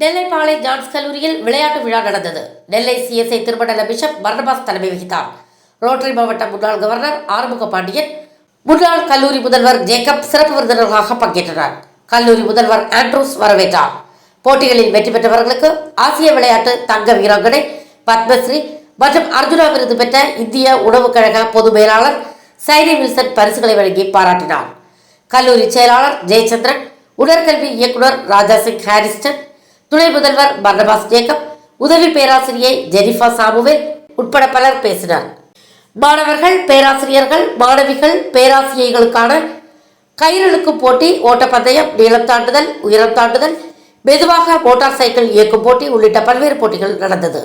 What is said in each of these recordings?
நெல்லை பாளை John's கல்லூரியில் விளையாட்டு விழா நடந்தது. நெல்லை சிஎஸ்ஐ திருமண்டல பிஷப் பர்னபாஸ் தலைமை வகித்தார். ரோட்டரி மாவட்ட முன்னாள் கவர்னர் ஆறுமுக பாண்டியன், முன்னாள் கல்லூரி முதல்வர் ஜேக்கப் சிறப்பு விருந்தினர்களாக பங்கேற்றனர். கல்லூரி முதல்வர் ஆண்ட்ரூஸ் வரவேற்றார். போட்டிகளில் வெற்றி பெற்றவர்களுக்கு ஆசிய விளையாட்டு தங்க வீராங்கனை பத்மஸ்ரீ மற்றும் அர்ஜுனா விருது பெற்ற இந்திய உணவுக் கழக பொது மேலாளர் சைனி வில்சன் பரிசுகளை வழங்கி பாராட்டினார். கல்லூரி செயலாளர் ஜெயச்சந்திரன், உடற்கல்வி இயக்குநர் ராஜாசிங் ஹாரிஸ்டன், துணை முதல்வர் பர்னபாஸ் ஜேக்கப், உதவி பேராசிரியை ஜெனிஃபா சாமுவேல் உட்பட பலர் பேசினர். மாணவர்கள், பேராசிரியர்கள், மாணவிகள், பேராசிரியர்களுக்கான கயிறெழுக்கும் போட்டி, ஓட்டப்பந்தயம், நீளம் தாண்டுதல், உயரம் தாண்டுதல், மெதுவாக மோட்டார் சைக்கிள் இயக்கும் போட்டி உள்ளிட்ட பல்வேறு போட்டிகள் நடந்தது.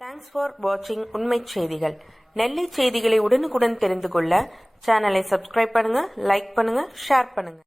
Thanks for watching உண்மை செய்திகள். நெல்லை செய்திகளை உடனுக்குடன் தெரிந்து கொள்ள சேனலை சப்ஸ்கிரைப் பண்ணுங்க, லைக் பண்ணுங்க, ஷேர் பண்ணுங்க.